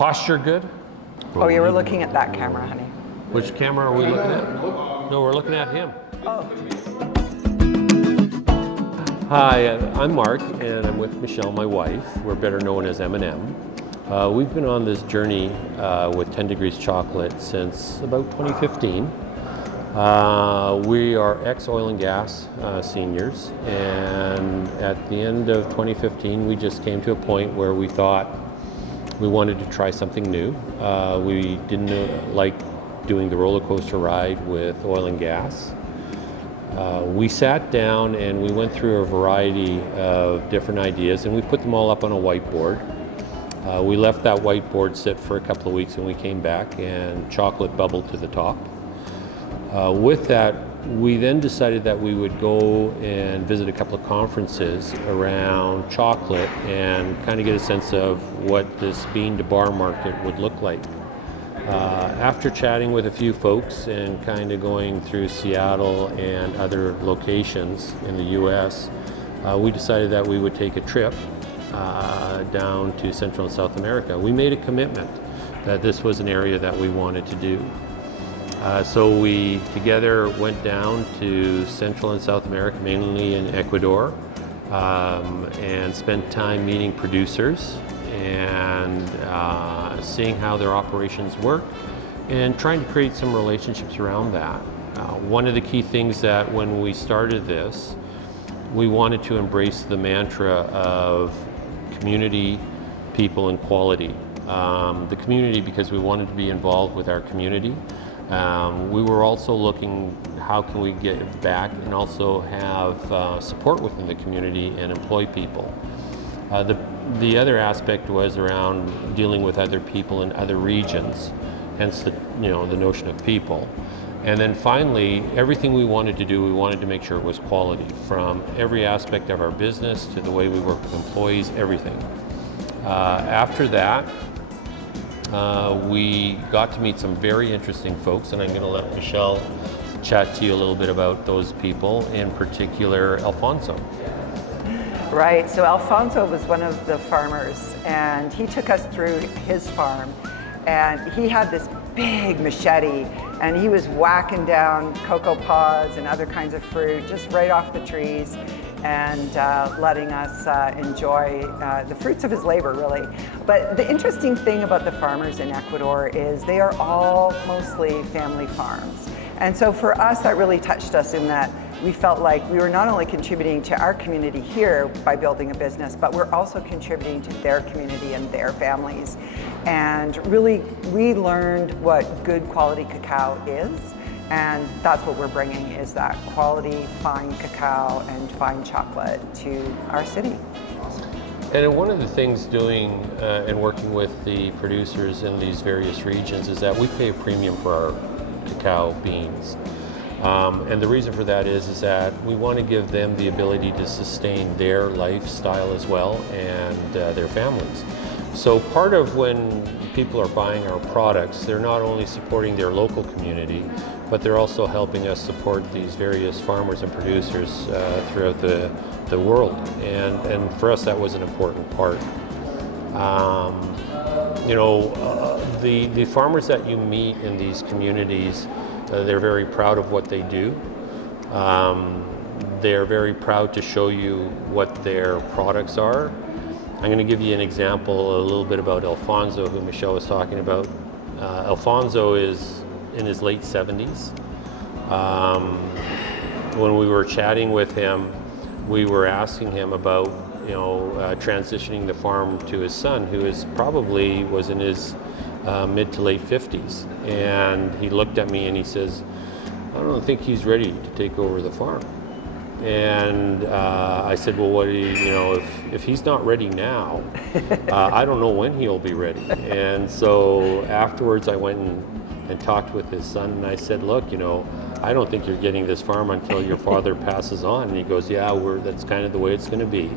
Posture good? Oh, you were looking at that camera, honey. Which camera are we looking at? No, we're looking at him. Oh. Hi, I'm Mark, and I'm with Michelle, my wife. We're better known as M&M. We've been on this journey with 10 Degrees Chocolate since about 2015. We are ex-oil and gas seniors, and at the end of 2015, we just came to a point where we thought we wanted to try something new. We didn't like doing the roller coaster ride with oil and gas. We sat down and we went through a variety of different ideas, and we put them all up on a whiteboard. We left that whiteboard sit for a couple of weeks, and we came back and chocolate bubbled to the top. With that, we then decided that we would go and visit a couple of conferences around chocolate and kind of get a sense of what this bean to bar market would look like. After chatting with a few folks and kind of going through Seattle and other locations in the US, we decided that we would take a trip down to Central and South America. We made a commitment that this was an area that we wanted to do. So we together went down to Central and South America, mainly in Ecuador, and spent time meeting producers and seeing how their operations work and trying to create some relationships around that. One of the key things that when we started this, we wanted to embrace the mantra of community, people, and quality. The community because we wanted to be involved with our community. We were also looking how can we give back and also have support within the community and employ people. The other aspect was around dealing with other people in other regions, hence the notion of people. And then finally, everything we wanted to do, we wanted to make sure it was quality, from every aspect of our business to the way we work with employees, everything. After that, we got to meet some very interesting folks, and I'm going to let Michelle chat to you a little bit about those people, in particular Alfonso. Right, so Alfonso was one of the farmers, and he took us through his farm, and he had this big machete, and he was whacking down cocoa pods and other kinds of fruit just right off the trees, and letting us enjoy the fruits of his labor, really. But the interesting thing about the farmers in Ecuador is they are all mostly family farms. And so for us, that really touched us in that we felt like we were not only contributing to our community here by building a business, but we're also contributing to their community and their families. And really, we learned what good quality cacao is. And that's what we're bringing, is that quality, fine cacao and fine chocolate to our city. And one of the things doing and working with the producers in these various regions is that we pay a premium for our cacao beans. And the reason for that is that we want to give them the ability to sustain their lifestyle as well and their families. So part of when people are buying our products, they're not only supporting their local community, but they're also helping us support these various farmers and producers throughout the world. And for us, that was an important part. The farmers that you meet in these communities, they're very proud of what they do. They're very proud to show you what their products are. I'm going to give you an example, a little bit about Alfonso, who Michelle was talking about. Alfonso is in his late 70s. When we were chatting with him, we were asking him about transitioning the farm to his son, who was in his mid to late 50s. And he looked at me and he says, I don't think he's ready to take over the farm. And I said, well, what do if he's not ready now, I don't know when he'll be ready. And so afterwards I went and talked with his son, and I said, look, I don't think you're getting this farm until your father passes on. And he goes, yeah, that's kind of the way it's going to be.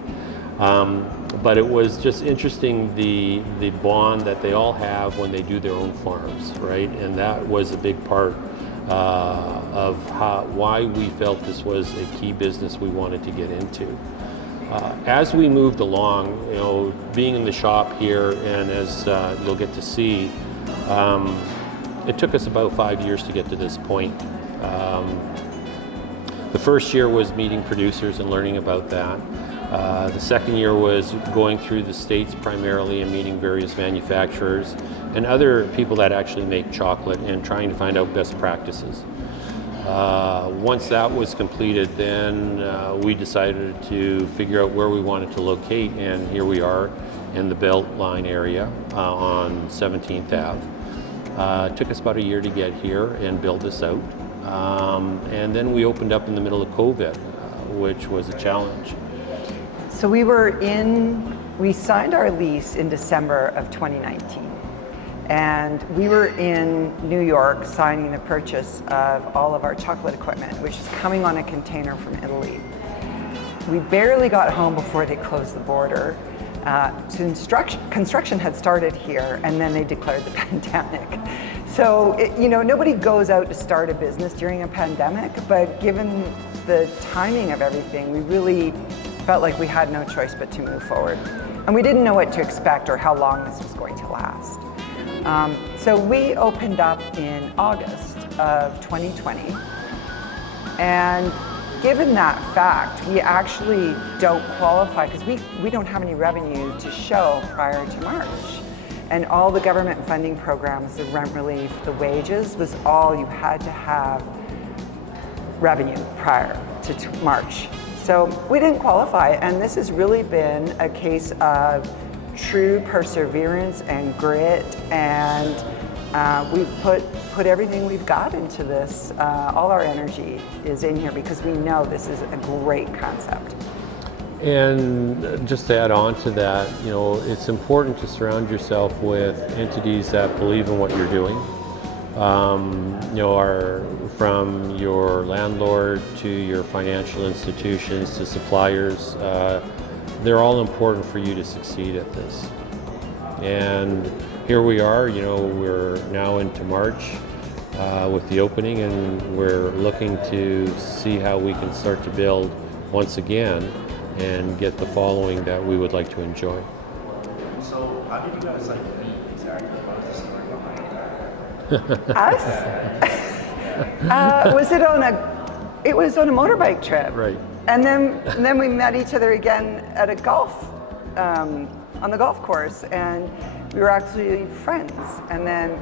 But it was just interesting, the bond that they all have when they do their own farms, right? And that was a big part of why we felt this was a key business we wanted to get into. As we moved along, being in the shop here, and as you'll get to see, it took us about 5 years to get to this point. The first year was meeting producers and learning about that. The second year was going through the States primarily and meeting various manufacturers and other people that actually make chocolate and trying to find out best practices. Once that was completed, then we decided to figure out where we wanted to locate, and here we are in the Beltline area on 17th Ave. It took us about a year to get here and build this out. And then we opened up in the middle of COVID, which was a challenge. So we signed our lease in December of 2019. And we were in New York signing the purchase of all of our chocolate equipment, which is coming on a container from Italy. We barely got home before they closed the border. Construction had started here, and then they declared the pandemic. So, nobody goes out to start a business during a pandemic, but given the timing of everything, we really felt like we had no choice but to move forward. And we didn't know what to expect or how long this was going to last. So we opened up in August of 2020, and given that fact, we actually don't qualify because we don't have any revenue to show prior to March. And all the government funding programs, the rent relief, the wages, was all you had to have revenue prior to March. So we didn't qualify, and this has really been a case of true perseverance and grit, and we've put everything we've got into this. All our energy is in here because we know this is a great concept. And just to add on to that, it's important to surround yourself with entities that believe in what you're doing. From your landlord to your financial institutions to suppliers, they're all important for you to succeed at this. And here we are, we're now into March with the opening, and we're looking to see how we can start to build once again and get the following that we would like to enjoy. So how did you guys meet exactly? What was the story behind that? Us? It was on a motorbike trip. Right. And then we met each other again at a golf, on the golf course, and we were actually friends. And then,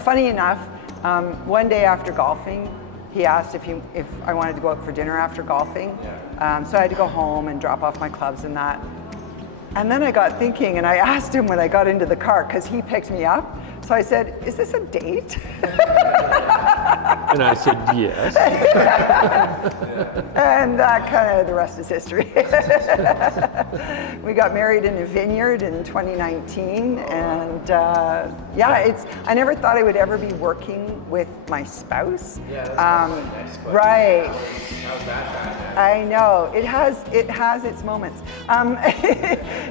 funny enough, one day after golfing, he asked if I wanted to go out for dinner after golfing. So I had to go home and drop off my clubs and that. And then I got thinking, and I asked him when I got into the car, because he picked me up. So I said, "Is this a date?" And I said, yes. And the rest is history. We got married in a vineyard in 2019, and I never thought I would ever be working with my spouse. Yeah, that's my next question. Right. How's that bad? I know it has its moments.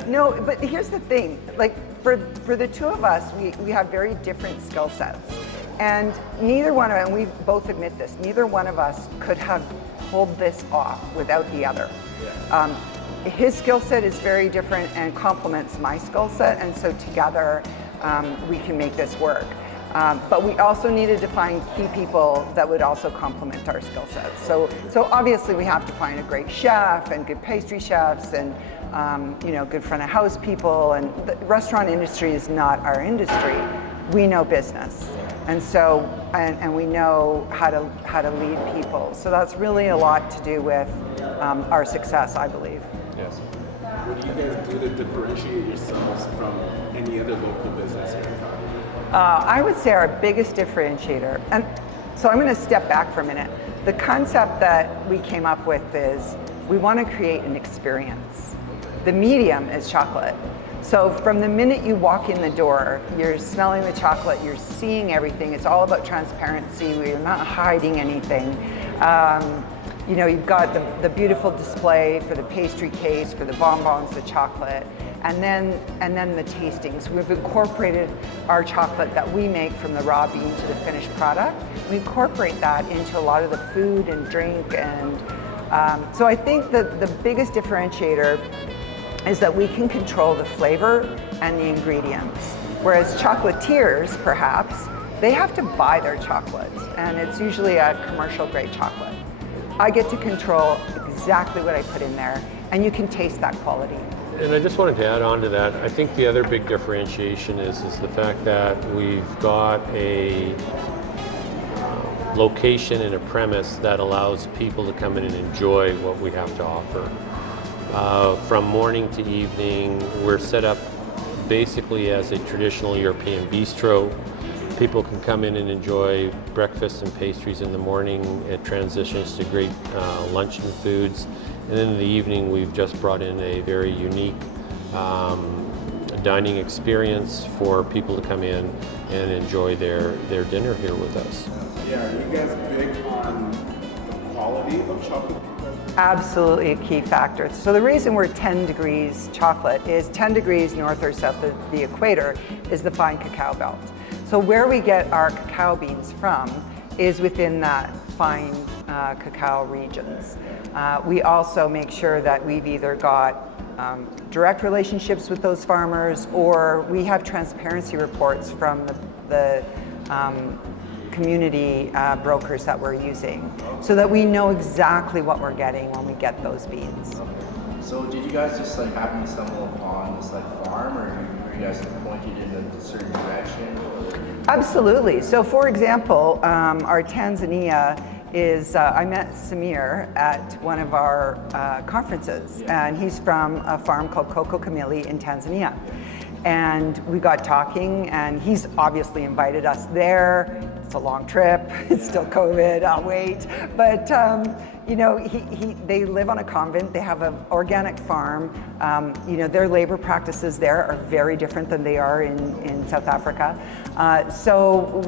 No, but here's the thing: like for the two of us, we have very different skill sets. And neither one of us, and we both admit this, neither one of us could have pulled this off without the other. Yeah. His skill set is very different and complements my skill set, and so together we can make this work. But we also needed to find key people that would also complement our skill sets. So obviously we have to find a great chef and good pastry chefs and good front of house people. And the restaurant industry is not our industry. We know business, and so and we know how to lead people. So that's really a lot to do with our success, I believe. Yes. What do you guys do to differentiate yourselves from any other local business here in Calgary? I would say our biggest differentiator, and so I'm going to step back for a minute. The concept that we came up with is we want to create an experience. The medium is chocolate. So from the minute you walk in the door, you're smelling the chocolate, you're seeing everything. It's all about transparency. We're not hiding anything. You've got the beautiful display for the pastry case, for the bonbons, the chocolate, and then the tastings. We've incorporated our chocolate that we make from the raw bean to the finished product. We incorporate that into a lot of the food and drink and So I think that the biggest differentiator is that we can control the flavor and the ingredients. Whereas chocolatiers, perhaps, they have to buy their chocolate, and it's usually a commercial grade chocolate. I get to control exactly what I put in there, and you can taste that quality. And I just wanted to add on to that. I think the other big differentiation is the fact that we've got a location and a premise that allows people to come in and enjoy what we have to offer. From morning to evening, we're set up basically as a traditional European bistro. People can come in and enjoy breakfast and pastries in the morning. It transitions to great lunch and foods. And then in the evening, we've just brought in a very unique dining experience for people to come in and enjoy their dinner here with us. Yeah, are you guys big on the quality of chocolate? Absolutely a key factor. So the reason we're 10 degrees chocolate is 10 degrees north or south of the equator is the fine cacao belt. So where we get our cacao beans from is within that fine cacao regions. We also make sure that we've either got direct relationships with those farmers, or we have transparency reports from the community brokers that we're using, so that we know exactly what we're getting when we get those beans. So did you guys just like happen to stumble upon this like farm, or were you guys pointed in a certain direction? Absolutely. So for example, our Tanzania is, I met Samir at one of our conferences, and he's from a farm called Coco Kamili in Tanzania. And we got talking, and he's obviously invited us there. It's a long trip, it's still COVID, I'll wait. But you know, they live on a convent, they have an organic farm. You know, their labor practices there are very different than they are in South Africa. So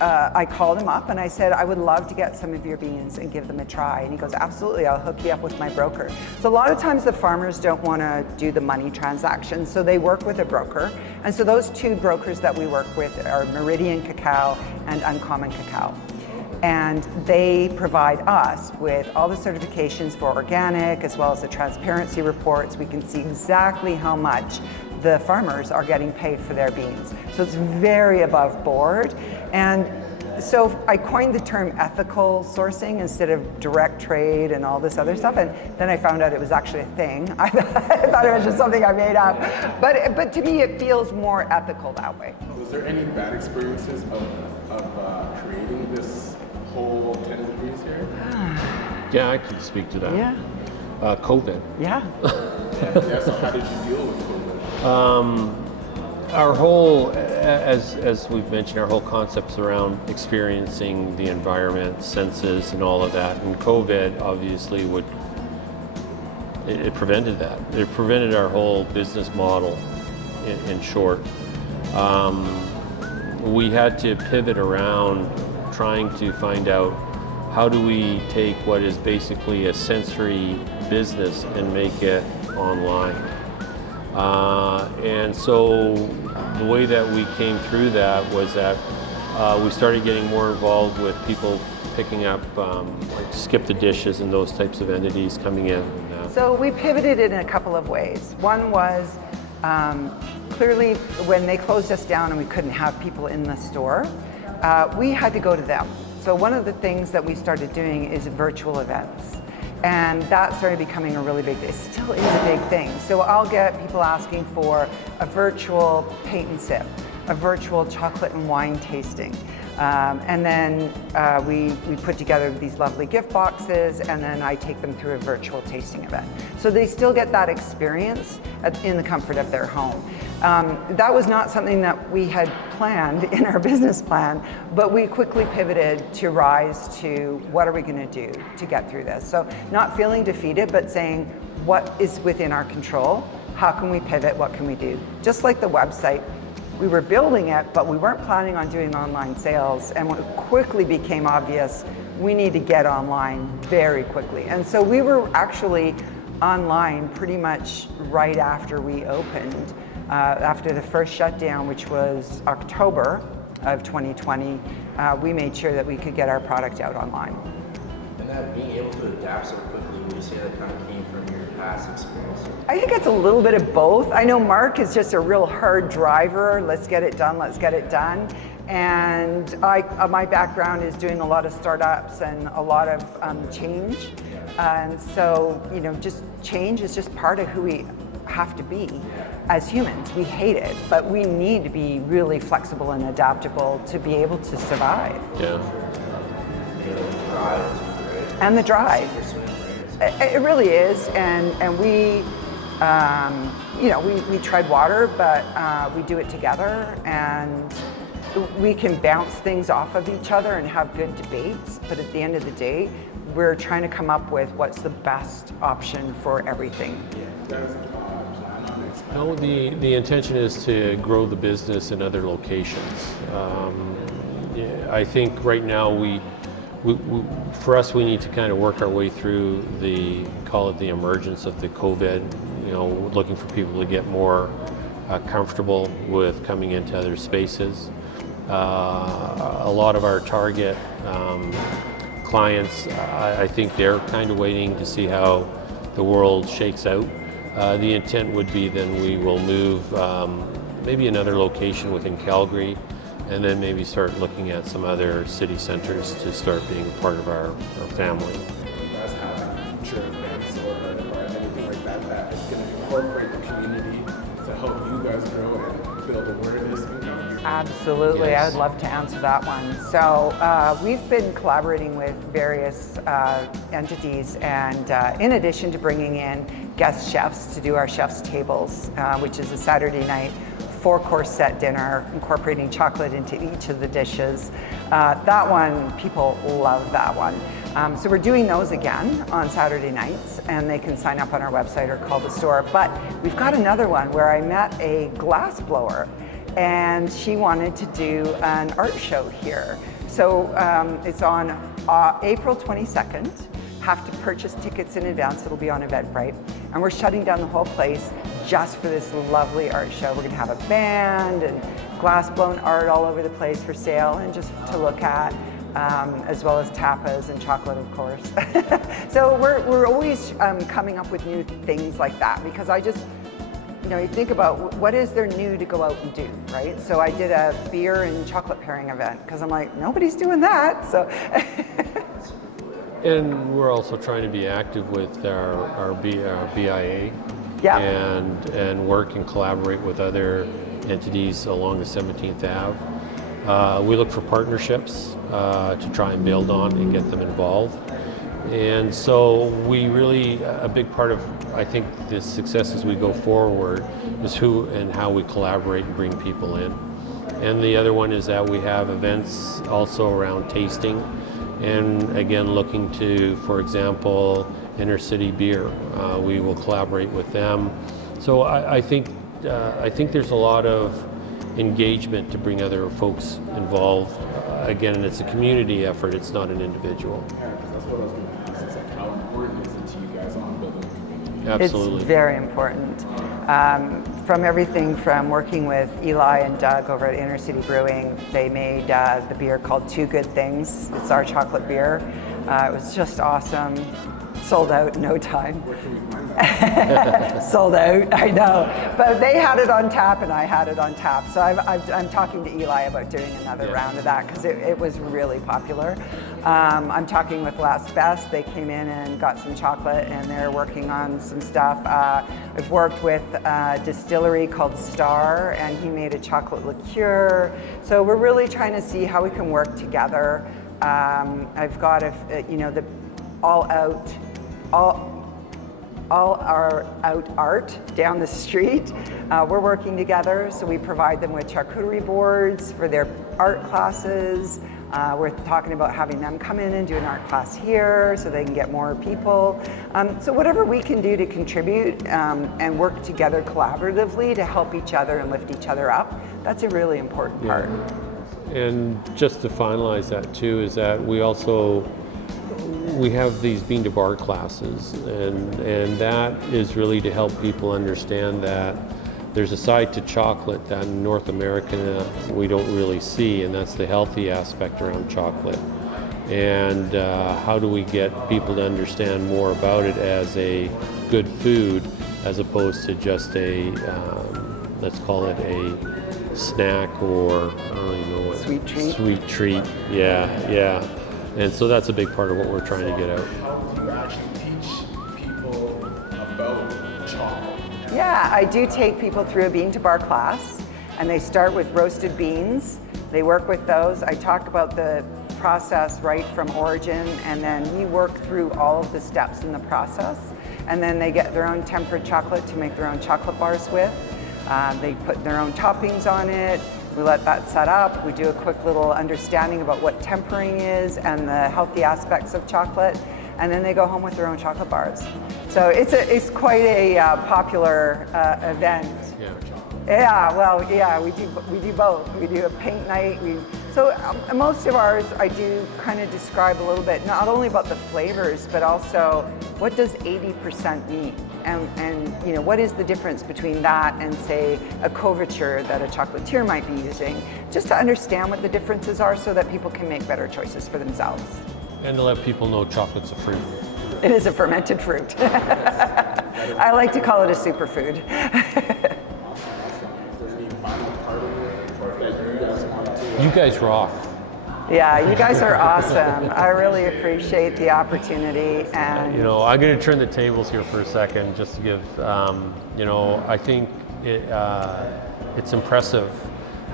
I called him up and I said, I would love to get some of your beans and give them a try. And he goes, absolutely, I'll hook you up with my broker. So a lot of times the farmers don't want to do the money transaction, so they work with a broker. And so those two brokers that we work with are Meridian Cacao and Uncommon Cacao. And they provide us with all the certifications for organic, as well as the transparency reports. We can see exactly how much the farmers are getting paid for their beans. So it's very above board. And so I coined the term ethical sourcing instead of direct trade and all this other stuff. And then I found out it was actually a thing. I thought it was just something I made up. But to me, it feels more ethical that way. Was there any bad experiences of creating this whole 10 degrees here? Yeah, I can speak to that. Yeah. COVID. Yeah. Yeah, so how did you deal with COVID? Our whole, as we've mentioned, our whole concept's around experiencing the environment, senses, and all of that. And COVID obviously it prevented that. It prevented our whole business model, in short. We had to pivot around trying to find out how do we take what is basically a sensory business and make it online. And so the way that we came through that was that we started getting more involved with people picking up like Skip the Dishes and those types of entities coming in. So we pivoted in a couple of ways. One was clearly when they closed us down and we couldn't have people in the store, we had to go to them. So one of the things that we started doing is virtual events. And that started becoming a really big, it still is a big thing. So I'll get people asking for a virtual paint and sip, a virtual chocolate and wine tasting. And then we put together these lovely gift boxes, and then I take them through a virtual tasting event. So they still get that experience in the comfort of their home. That was not something that we had planned in our business plan, but we quickly pivoted to rise to what are we going to do to get through this. So not feeling defeated, but saying what is within our control, how can we pivot, what can we do? Just like the website, we were building it, but we weren't planning on doing online sales, and when it quickly became obvious, we need to get online very quickly. And so we were actually online pretty much right after we opened. After the first shutdown, which was October of 2020, we made sure that we could get our product out online. And that being able to adapt so quickly, would you say that kind of came from your past experience? I think it's a little bit of both. I know Mark is just a real hard driver. Let's get it done, let's get it done. And my background is doing a lot of startups and a lot of change. And so, just change is just part of who we have to be as humans. We hate it, but we need to be really flexible and adaptable to be able to survive. Yeah. And the drive. It really is, and we, we tread water, but we do it together, and we can bounce things off of each other and have good debates, but at the end of the day, we're trying to come up with what's the best option for everything. No, the intention is to grow the business in other locations. I think right now for us, we need to kind of work our way through the emergence of the COVID, looking for people to get more comfortable with coming into other spaces. A lot of our target clients, I think they're kind of waiting to see how the world shakes out. The intent would be then we will move maybe another location within Calgary, and then maybe start looking at some other city centers to start being part of our family. You guys have future events or anything like that is going to incorporate the community to help you guys grow and build awareness in Calgary? Absolutely, Yes. I would love to answer that one. So we've been collaborating with various entities, and in addition to bringing in guest chefs to do our chef's tables, which is a Saturday night 4-course set dinner, incorporating chocolate into each of the dishes. That one, people love that one. So we're doing those again on Saturday nights, and they can sign up on our website or call the store. But we've got another one where I met a glass blower, and she wanted to do an art show here. So it's on April 22nd. Have to purchase tickets in advance. It'll be on Eventbrite. And we're shutting down the whole place just for this lovely art show. We're gonna have a band and glass blown art all over the place for sale and just to look at, as well as tapas and chocolate, of course. So we're always coming up with new things like that, because I just, you think about what is there new to go out and do, right? So I did a beer and chocolate pairing event, because I'm like, nobody's doing that, so. And we're also trying to be active with our BIA, Yeah. and work and collaborate with other entities along the 17th Ave. We look for partnerships to try and build on and get them involved. And so we really, a big part of, I think, the success as we go forward is who and how we collaborate and bring people in. And the other one is that we have events also around tasting, and again, looking to, for example, Inner City Beer. We will collaborate with them. So I think there's a lot of engagement to bring other folks involved. Again, it's a community effort, it's not an individual. Yeah, because that's what I was going to ask. It's like, how important is it to you guys on building a community? Absolutely. It's very important. From everything from working with Eli and Doug over at Inner City Brewing, they made the beer called Two Good Things. It's our chocolate beer. It was just awesome. Sold out in no time. Where can we find that? Sold out, I know. But they had it on tap and I had it on tap. So I'm talking to Eli about doing another round of that, because it was really popular. I'm talking with Last Best. They came in and got some chocolate, and they're working on some stuff. I've worked with a distillery called Star, and he made a chocolate liqueur. So we're really trying to see how we can work together. I've got the all our out art down the street. We're working together, so we provide them with charcuterie boards for their art classes. We're talking about having them come in and do an art class here so they can get more people. So whatever we can do to contribute and work together collaboratively to help each other and lift each other up, that's a really important part. And just to finalize that too, is that we have these bean to bar classes, and that is really to help people understand that there's a side to chocolate that in North America we don't really see, and that's the healthy aspect around chocolate. and how do we get people to understand more about it as a good food as opposed to just a, let's call it a snack, or I don't even know what. Sweet treat. Sweet treat, yeah. And so that's a big part of what we're trying to get out. How do you actually teach people about chocolate? Yeah, I do take people through a bean to bar class, and they start with roasted beans. They work with those. I talk about the process right from origin, and then we work through all of the steps in the process. And then they get their own tempered chocolate to make their own chocolate bars with. They put their own toppings on it. We let that set up. We do a quick little understanding about what tempering is and the healthy aspects of chocolate. And then they go home with their own chocolate bars. So it's quite a popular event. Yeah. Yeah, well, yeah, we do both. We do a paint night. So most of ours, I do kind of describe a little bit, not only about the flavors, but also what does 80% mean? And you know, what is the difference between that and, say, a couverture that a chocolatier might be using, just to understand what the differences are so that people can make better choices for themselves. And to let people know chocolate's a fruit. It is a fermented fruit. I like to call it a superfood. Is there any final part of it, or that you guys want to? You guys rock. Yeah, you guys are awesome. I really appreciate the opportunity. And You know, I'm going to turn the tables here for a second just to give, you know, I think it's impressive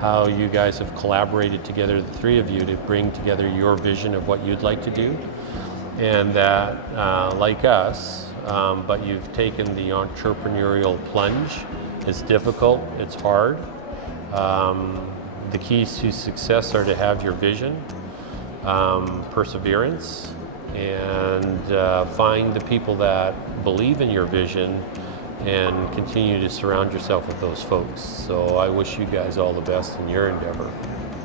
how you guys have collaborated together, the three of you, to bring together your vision of what you'd like to do. And that, like us, but you've taken the entrepreneurial plunge. It's difficult, it's hard. The keys to success are to have your vision, perseverance, and find the people that believe in your vision and continue to surround yourself with those folks. So I wish you guys all the best in your endeavor.